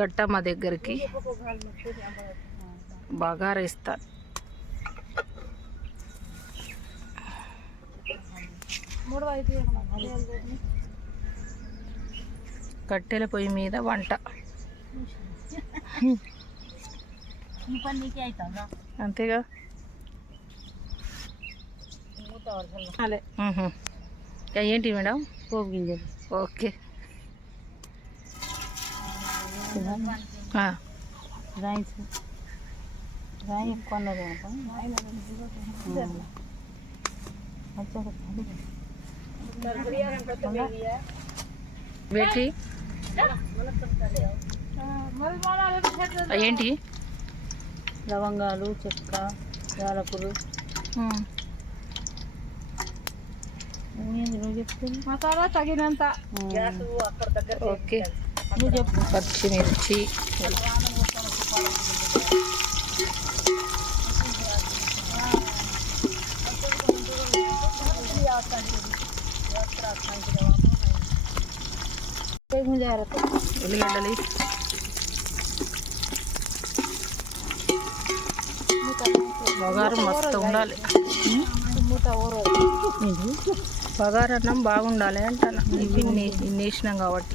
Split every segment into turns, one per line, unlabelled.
గట్టమ్మ దగ్గరికి. బగారేస్తా.
మూడు వైపు
కట్టెల పొయ్యి మీద వంట. అంతేగా. ఇక ఏంటి మేడం?
పోపు గింజలు.
ఓకే.
రాయి
ఆ, ఏంటి?
లవంగాలు చెక్క యాలకులు.
మసాలా తగినంత.
ఓకే. పచ్చిమిర్చి. ఉల్లిగడ్డలు. బగారు మస్తు ఉండాలి.
మూత ఊరు
బగారు అన్నం బాగుండాలి అంటాను? ఇవి ఇన్ని ఇన్ని వేసినాం కాబట్టి.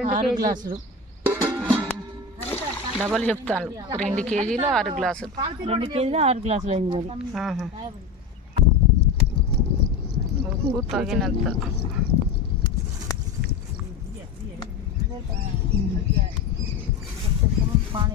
ఆరు గ్లాసులు.
డబల్ చెప్తాను. రెండు కేజీలు ఆరు గ్లాసులు.
రెండు కేజీలు ఆరు గ్లాసులు అయింది మరి.
ఉప్పు తగినంత.
పానీ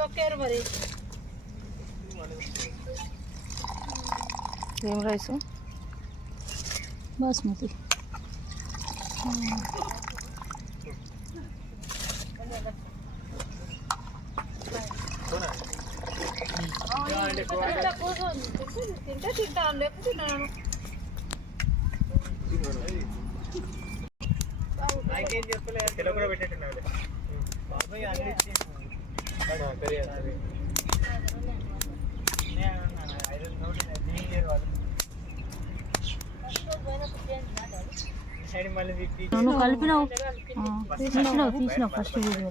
తొక్కారు మరి
ఏం రైస్?
బాస్మతి.
తింటే తింటాను లేకపోతే తిన్నాను
నువ్వు కలిపినావు ఆ, తీసినావు తీసినావు first video.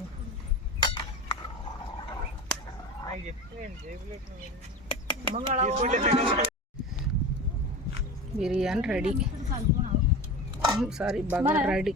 Biryani ready. Sorry బగారు ready.